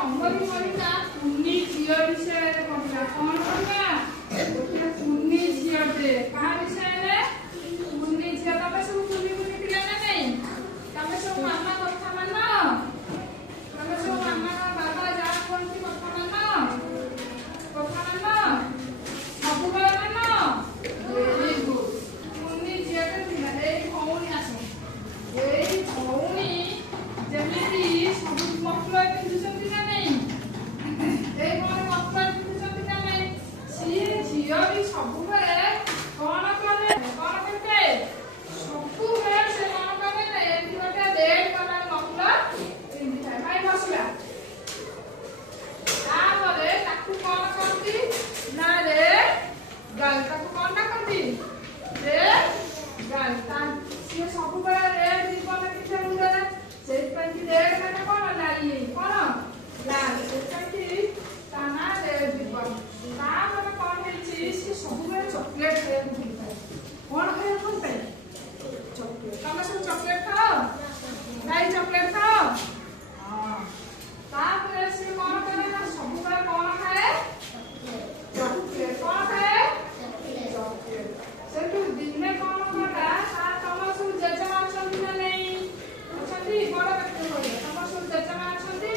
ଅଙ୍ଗରୀ ମରିକା କୁନି ଝିଅ ବିଷୟରେ କହିଲା। କଣ କହିଲା? ଗୋଟେ କୁନି ଝିଅଟେ। କାହା ବିଷୟରେ? କୁନି ଝିଅ। ତମେ ସବୁ କୁନି କୁନି ପିଲା ନା ନାଇଁ? ତମେ ସବୁ ମାମା କଥା ମାନ? ତମେ ସବୁ ମାମା ବାବା ଯାହା କୁହନ୍ତି କଥା ମାନ? କଥା ମାନ? ସବୁବେଳେ ମାନ? Very good. କୁନି ଝିଅଟେ ଥିଲା। ଏଇ ଭଉଣୀ ଆସ। ଏଇ ଭଉଣୀ ଯେମିତି ସବୁ ମଫଲର ପିନ୍ଧୁଛନ୍ତି ନା ନାଇଁ? ଏଇ ଭଉଣୀ ମଫଲର ପିନ୍ଧୁଛନ୍ତି ନା ନାଇଁ? ସିଏ ଝିଅ ବି ସବୁବେଳେ କଣ କରେ? କଣ କରେ? ସବୁବେଳେ ସେ କଣ କରେ ନା ଏମିତି ଗୋଟେ ରେଡ୍ କଲର ମଫଲର ପିନ୍ଧିଥାଏ। ଭାଇ ବସିଲା। ତାପରେ ତାକୁ କଣ କହନ୍ତି ନା ରେଡ୍ ଗାର୍ଲ। ତାକୁ କଣ ଡାକନ୍ତି? Red girl. ସିଏ ସବୁବେଳେ ରେଡ୍ ଜୀବନ ପିନ୍ଧେ ମୁଣ୍ଡରେ। ସେଇଥିପାଇଁ କି ରେଡ୍ ମାନେ କଣ? ନାଲି। କଣ? ଲାଲ। ସେଇଥିପାଇଁ କି ତା ନାଁ ରେଡ୍ ଜୀବନ। ତାପରେ କଣ ହେଇଛି? ସିଏ ସବୁବେଳେ ଚକୋଲେଟ୍ ଖାଇବାକୁ ଭଲ ପାଏ। କଣ ଖାଇବାକୁ ଭଲ ପାଏ? ଚକୋଲେଟ୍। ତମେ ସବୁ ଚକୋଲେଟ୍ ଖାଅ? ଗାଈ ଚକୋଲେଟ୍ ଖାଅ? ହଁ। ତାପରେ ସିଏ କଣ କରେ ନା ସବୁବେଳେ କଣ ଖାଏ? ଚକୋଲେଟ୍। କଣ ଖାଏ? ଚକୋଲେଟ୍। ସେଠୁ ଦିନେ କଣ କଲା? ତମର ସବୁ ଜେଜେମା ଅଛନ୍ତି ନା ନାଇଁ? ଅଛନ୍ତି? ବଡ ବ୍ୟକ୍ତି କହିଲେ ତମର ସବୁ ଜେଜେମା ଅଛନ୍ତି?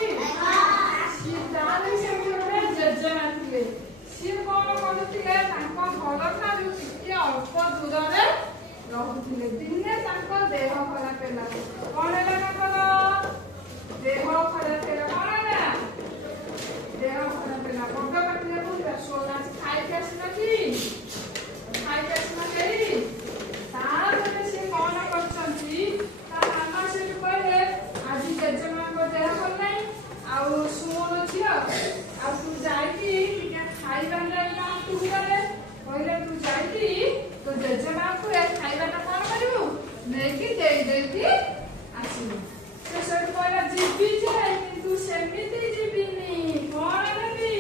ସିଏ ତାହେଲେ ସେମିତି ଗୋଟେ ଜେଜେମା ଥିଲେ। ସିଏ କଣ କରୁଥିଲେ? ତାଙ୍କ ଘର ଠାରୁ ଟିକେ ଅଳ୍ପ ଦୂରରେ ରହୁଥିଲେ। ଦିନେ ତାଙ୍କ ଦେହ ଖରାପ ହେଲା। କଣ ହେଲା ତାଙ୍କର? ଦେହ ଖରାପ ହେଲା। କଣ ହେଲା? ଦେହ ଖରାପ ହେଲା। ବଡ ପାଟିରେ କହୁଥିଲା ଶୋନ ଆଜି ଖାଇକି ଆସିନ କି? ଖାଇକି ଆସିନ କେହି? ତାପରେ ସେ କଣ କରିଛନ୍ତି? ତା ମାମା ସେଠୁ କହିଲେ ଆଜି ଜେଜେମାଙ୍କ ଦେହ ଭଲ ନାହିଁ। ଆଉ ଶୁଣ ଝିଅ, ଆଉ ତୁ ଯାଇକି ଟିକେ ଖାଇବା ନେଇକି ଆଣିବୁ ଗଲେ। କହିଲେ ତୁ ଯାଇକି ତୋ ଜେଜେମାଙ୍କୁ ଏ ଖାଇବାଟା କଣ କରିବୁ? ନେଇକି ଦେଇକି ଆସିବୁ। ସେ ସେଠୁ କହିଲା ଯିବି ଯେ କିନ୍ତୁ ସେମିତି ଯିବିନି। କଣ ନେବି?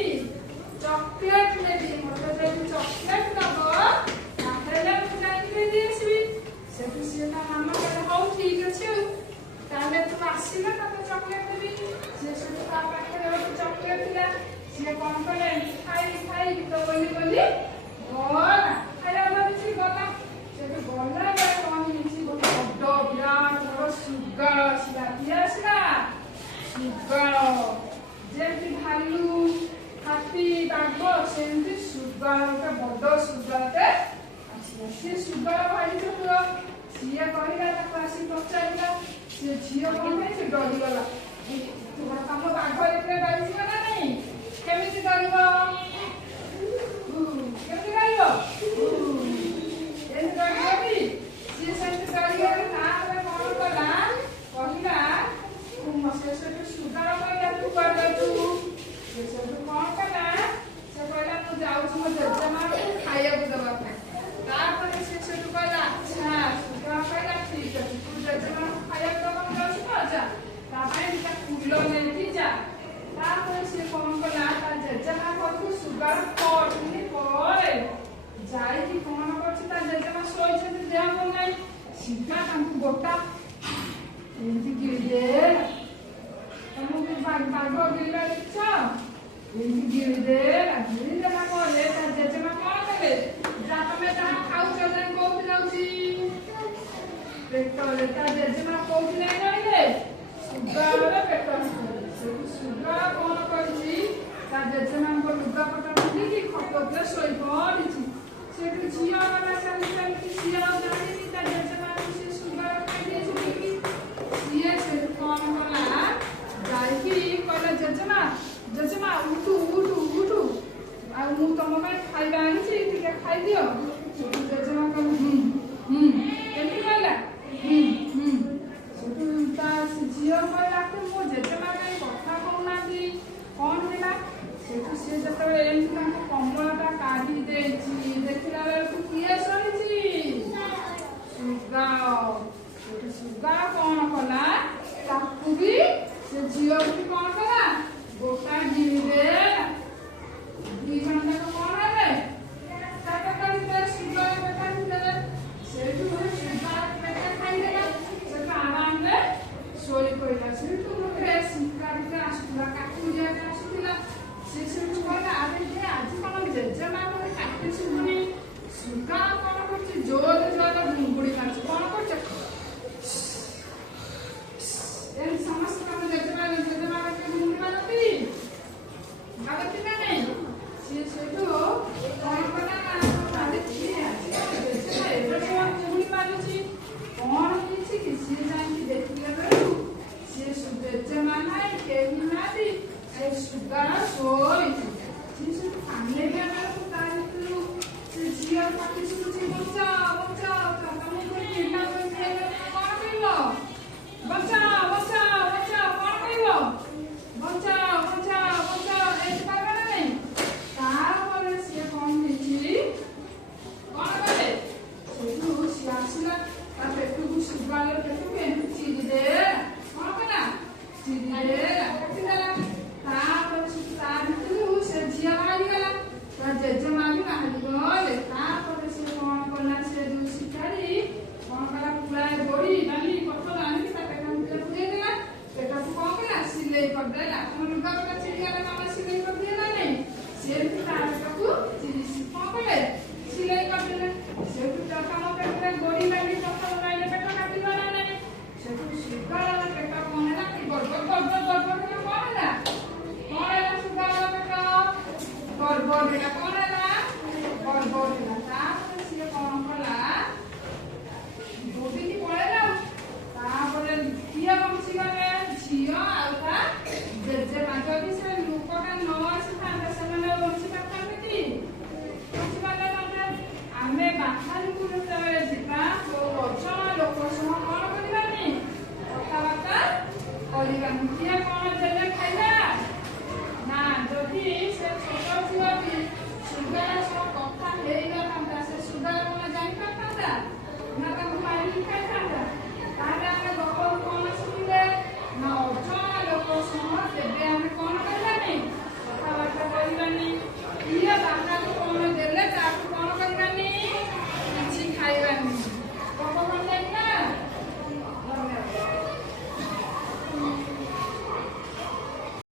ଚକୋଲେଟ୍ ନେବି। ମତେ ଯଦି ଚକୋଲେଟ୍ ଦବ ତାହେଲେ ମୁଁ ଯାଇକି ଦେଇକି ଆସିବି। ସେଠୁ ସିଏ ତା ମାମା କହିଲେ ହଉ ଠିକ ଅଛି ଆଉ ତାହେଲେ ତୁ ଆସିଲେ ତତେ ଚକୋଲେଟ୍ ଦେବି। ସିଏ ସେଠୁ ତା ପାଖରେ ଗୋଟେ ଚକୋଲେଟ୍ ଥିଲା। ସିଏ କଣ କଲେ? ଖାଇ ଗୀତ ବୋଲି ଗଲା। ଖାଇବା ଧରିଛି ଗଲା। ସେଠୁ ଗଲା ବେଳେ କଣ ହେଇଛି? ଗୋଟେ ବଡ ବିରାଟ ବଡ ଶୁଗାଳ ଆସିଲା। କିଏ ଆସିଲା? ଶୁଗାଳ। ଯେମିତି ଭାଲୁ ହାତୀ ବାଘ ସେମିତି ଶୁଗାଳ ଗୋଟେ ବଡ ଶୁଗାଳଟେ ଆସିଲା। ସିଏ ଶୁଗାଳ ଭାଇ ଠାକୁର। ସିଏ କହିଲା ତାକୁ ଆସି ପଚାରିଲା। ସିଏ ଝିଅ କଣ ହେଇଛି? ଡରିଗଲା। ତମ ବାଘ ଦେଖିଲେ ଡରିଯିବ ନା ନାଇଁ? କେମିତି ଡରିବ? କେମିତି ଡରିବ? ଏମିତି ଡରିବନି? ସିଏ ସେମିତି ଡରିଗଲା। ତାପରେ କଣ କଲା? କହିଲା ସେ ସେଠୁ ଶୁଗାଳ କହିଲା ତୁ କୁଆଡେ ଯାଉଛୁ? ସେ ସେଠୁ କଣ କଲା? ସେ କହିଲା ମୁଁ ଯାଉଛି ମୋ ଜେଜେମାକୁ ଖାଇବାକୁ ଦେବା ପାଇଁ। ତାପରେ ସେ ସେଠୁ କହିଲା ଆଚ୍ଛା। ଶୁଗାଳ କହିଲା ଠିକ ଅଛି ତୁ ଜେଜେମାକୁ ଖାଇବାକୁ ଦେବାକୁ ଯାଉଛୁ ତ ଯା। ତା ପାଇଁ ଦିଟା ଫୁଲ ନେଇକି ଯା। ତାପରେ ସିଏ କଣ କଲା? ତା ଜେଜେମା ଘରକୁ ଶୁଗାଳ ପରେ ଯାଇକି କଣ କରୁଛି? ତା ଜେଜେମା ଶୋଇଛନ୍ତି, ଦେହ ଭଲ ନାହିଁ। ସିଧା ତାଙ୍କୁ ଗୋଟା ଏମିତି ଗିଳିଦେଲା। ତମକୁ ବାଘ ଗିଳିବା ଦେଖିଛ? ଏମିତି ଗିଳିଦେଲା। ଗିଳିଦେଲା ପରେ ତା ଜେଜେମା କଣ କଲେ? ତମେ ଯାହା ଖାଉଛ ଯାଇ କୋଉଠି ଯାଉଛି? ପେଟରେ। ତା ଜେଜେମା କୋଉଠି ନେଇ ରହିଲେ? ଶୁଗାଳର ପେଟ ଭିତରେ। ସେଠୁ ଶୁଗାଳ କଣ କରିଛି? ତା ଜେଜେମାଙ୍କ ଲୁଗାପଟା ପିନ୍ଧିକି ଖଟ ଉପରେ ଶୋଇ ପଡ଼ିଛି। ସେଠୁ ଝିଅ ଗଲା ଚାଲି ଚାଲିକି। ସିଏ ଆଉ ଜାଣିନି ତା ଜେଜେମାକୁ ସେ ଶୁଗାଳ ଖାଇଦେଇଛି ବୋଲି। ସିଏ ସେଠୁ କଣ କଲା? ଯାଇକି କହିଲା ଜେଜେମା ଉଠୁ ଆଉ ମୁଁ ତମ ପାଇଁ ଖାଇବା ଆଣିଛି ଟିକେ ଖାଇଦିଅ। ସେଠୁ ଜେଜେମା କହିଲେ କେମିତି କହିଲା? ସେଠୁ ତା ଝିଅ କହିଲା ମୋ ଜେଜେମା କାହିଁ କଥା କହୁନାହାନ୍ତି? କଣ ହେଲା? ସେଠୁ ସିଏ ଯେତେବେଳେ ଏମିତି ତାଙ୍କ କମଳଟା କାଢି ଦେଇଛି ଦେଖିଲା ବେଳକୁ କିଏ ଶୋଇଛି? ଶୁଗାଳ। ସେଠୁ ଶୁଗାଳ କଣ କଲା? ତାକୁ ବି ସେ ଝିଅକୁ ବି କଣ କଲା? ଗୋଟା ଗିଳିଦେଲା। ଦି ଜଣ ଯାକ କଣ ହେଲେ? ଶୁଗାଳ ପେଟା ଭିତରେ। ସେଇଠୁ ଶୁଗାଳ ପେଟା ଖାଇଦେଲା। ସେଠୁ ଆରାମରେ ଶୋଇ ପଇଲା। ସେଠୁ ଗୋଟେ ଶିକାରୀଟେ ଆସୁଥିଲା କାକୁଡ଼ିଆ ଜେଜେମା ନାହିଁ କେହି ନାହାନ୍ତି ଏ ସୁଗାର ଶୋଇଛି ସେ ସବୁ କାନ୍ଦିଲା ବେଳକୁ ତା ଭିତରୁ ସେ ଝିଅ ପାଟି ଶୁଭୁଛି ବଞ୍ଚାଅ ବଞ୍ଚାଅ ତମକୁ ଚିହ୍ନା କରିଥିଲେ କଣ କହିବ ବଞ୍ଚାଅ ବଞ୍ଚାଅ ବଞ୍ଚାଅ କଣ କହିବ ବଞ୍ଚାଅ ବଞ୍ଚାଅ ବଞ୍ଚାଅ ଏମିତି କହିବ ନା ନାହିଁ ତାପରେ ସିଏ କଣ ହେଇଛି କଣ କଲେ ସେଠୁ ସିଏ ଆସିଲା ତା ପେଟକୁ ସୁଗାର ପେଟକୁ ଏମିତି ଚିରିଦେ କଣ କଲା ଚିରିଦେ କାଟିଦେଲା ତାପରେ ତା ଭିତରୁ ସେ ଝିଅ ବାହାରିଗଲା ତା ଜେଜେମା ବି ବାହାରିଗଲେ ତାପରେ ସେ କଣ କଲା ସେ ଯୋଉ ଶିକାରୀ କଣ କଲା ପୁଳାଏ ବଡି ଡାଲି ପତ୍ର ଆଣିକି ତା ପେଟ ଭିତରେ ପୁରେଇଦେଲା ପେଟକୁ କଣ କଲା ସିଲେଇ କରିଦେଲା ତମ ଲୁଗାପଟା ଚିରିଗଲା ମାମା ସିଲେଇ କରିଦିଏ ନା ନାହିଁ ସେମିତି ତା ପେଟକୁ କଣ କଲେ ସିଲେଇ କରିଦେଲେ ସେଠୁ ତମ ପେଟରେ ଗୋଡି ଡାଲି ପତ୍ର ଗାଇଲେ ପେଟ କାଟିବ ନା ନାହିଁ ସେଠୁ ସୁଗାର ପେଟ କଣ ହେଲା କି ଗଡ଼ବଡ଼ ଗଡ଼ବଡ଼ କଣ ହେଲା ସୁଗାର ପେଟ ଗଡ଼ବଡ଼ ହେଲା କଣ ହେଲା ଗଡ଼ବଡ଼ ହେଲା ତାପରେ ସିଏ କଣ କଲା ଦୌଡ଼ିକି ପଳେଇଲା ତାପରେ କିଏ ବଞ୍ଚିଗଲେ ଝିଅ ଆଉ ତା ଜେଜେମା ଯଦି ସେ ଲୋକଟା ନ ଆସିଥାନ୍ତେ ସେମାନେ ବଞ୍ଚି ପାରିଥାନ୍ତେ କି ବଞ୍ଚି ପାରିଥାନ୍ତେ ଆମେ ବାହାରକୁ ଯେତେବେଳେ ଯିବା କୋଉ ଅଜଣା ଲୋକ ସହ କଣ କରିବାନି କଥାବାର୍ତ୍ତା କରିବାନି କିଏ କଣ ଦେଲେ ଖାଇବା ନା ଯଦି ସେ ଛୋଟ ଝିଅଟି ସୁଗାର